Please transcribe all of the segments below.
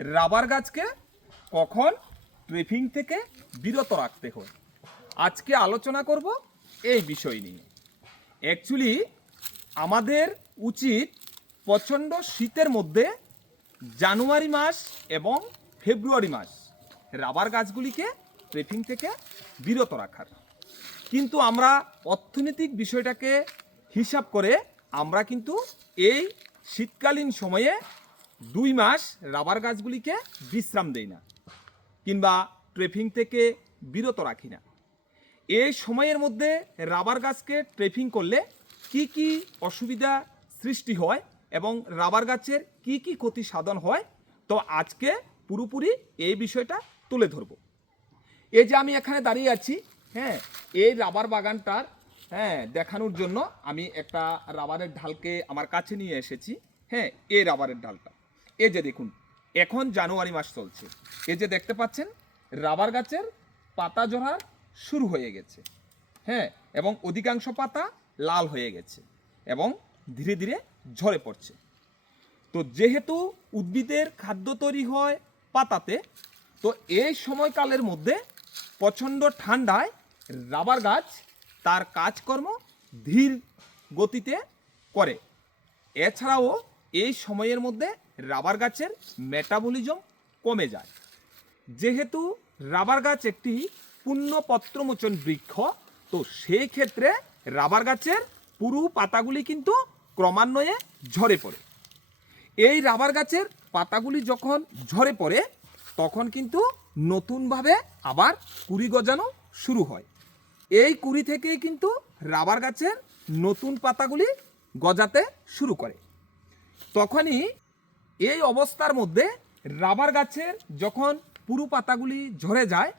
Rubber গাছকে কখন ট্রেফিং থেকে বিরত রাখতে হয়? আজকে আলোচনা করব এই বিষয় নিয়ে। অ্যাকচুয়ালি আমাদের উচিত প্রচণ্ড শীতের মধ্যে জানুয়ারি মাস এবং ফেব্রুয়ারি মাস রাবার গাছগুলিকে ট্রেফিং থেকে বিরত রাখার। কিন্তু আমরা অর্থনৈতিক বিষয়টাকে হিসাব করে আমরা কিন্তু এই শীতকালীন সময়ে দুই মাস রাবার গাছগুলিকে বিশ্রাম দেই না, কিংবা ট্রেফিং থেকে বিরত রাখি না। এই সময়ের মধ্যে রাবার গাছকে ট্রেফিং করলে কি কি অসুবিধা সৃষ্টি হয় এবং রাবার গাছের কি কি ক্ষতি সাধন হয়, তো আজকে পুরোপুরি এই বিষয়টা তুলে ধরবো। এই যে আমি এখানে দাঁড়িয়ে আছি হ্যাঁ এই রাবার বাগানটার হ্যাঁ দেখানোর জন্য আমি একটা রাবারের ঢালকে আমার কাছে নিয়ে এসেছি হ্যাঁ এই রাবারের ঢালটা। এই যে দেখুন, এখন জানুয়ারি মাস চলছে। এই যে দেখতে পাচ্ছেন, রাবার গাছের পাতা ঝরার শুরু হয়ে গেছে। হ্যাঁ এবং অধিকাংশ পাতা লাল হয়ে গেছে এবং ধীরে ধীরে ঝরে পড়ছে। তো যেহেতু উদ্ভিদের খাদ্য তৈরি হয় পাতাতে, তো এই সময়কালের মধ্যে প্রচণ্ড ঠান্ডায় রাবার গাছ তার কাজকর্ম ধীর গতিতে করে। এছাড়াও এই সময়ের মধ্যে রাবার গাছের মেটাবলিজম কমে যায়। যেহেতু রাবার গাছ একটি পূর্ণপত্রমোচন বৃক্ষ, তো সেই ক্ষেত্রে রাবার গাছের পুরু পাতাগুলি কিন্তু ক্রমান্বয়ে ঝরে পড়ে। এই রাবার গাছের পাতাগুলি যখন ঝরে পড়ে, তখন কিন্তু নতুনভাবে আবার কুড়ি গজানো শুরু হয়। এই কুড়ি থেকেই কিন্তু রাবার গাছের নতুন পাতাগুলি গজাতে শুরু করে। তখনই এই অবস্থার মধ্যে রাবার গাছের যখন পুরু পাতাগুলি ঝরে যায়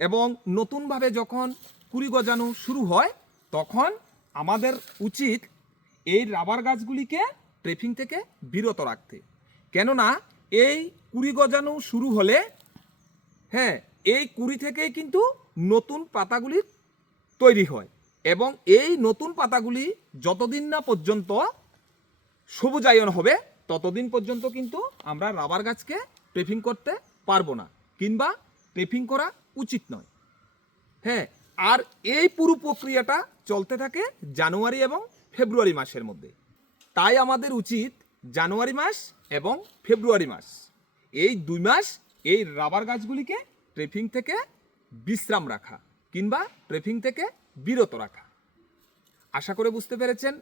এবং নতুনভাবে যখন কুড়ি গজানো শুরু হয়, তখন আমাদের উচিত এই রাবার গাছগুলিকে ট্রেফিং থেকে বিরত রাখতে। কেননা এই কুড়ি গজানো শুরু হলে হ্যাঁ এই কুড়ি থেকেই কিন্তু নতুন পাতাগুলি তৈরি হয় এবং এই নতুন পাতাগুলি যতদিন না পর্যন্ত সবুজায়ন হবে ততদিন পর্যন্ত কিন্তু আমরা রাবার গাছকে ট্রেফিং করতে পারব না, কিংবা ট্রেফিং করা উচিত নয়। হ্যাঁ আর এই পুরো প্রক্রিয়াটা চলতে থাকে জানুয়ারি এবং ফেব্রুয়ারি মাসের মধ্যে। তাই আমাদের উচিত জানুয়ারি মাস এবং ফেব্রুয়ারি মাস, এই দুই মাস এই রাবার গাছগুলিকে ট্রেফিং থেকে বিশ্রাম রাখা, কিংবা ট্রেফিং থেকে বিরত রাখা। আশা করে বুঝতে পেরেছেন?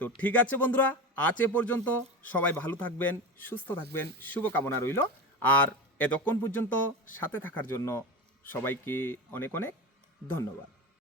তো ঠিক আছে বন্ধুরা আজ এ পর্যন্ত সবাই ভালো থাকবেন, সুস্থ থাকবেন, শুভকামনা রইল। আর এতক্ষণ পর্যন্ত সাথে থাকার জন্য সবাইকে অনেক অনেক ধন্যবাদ।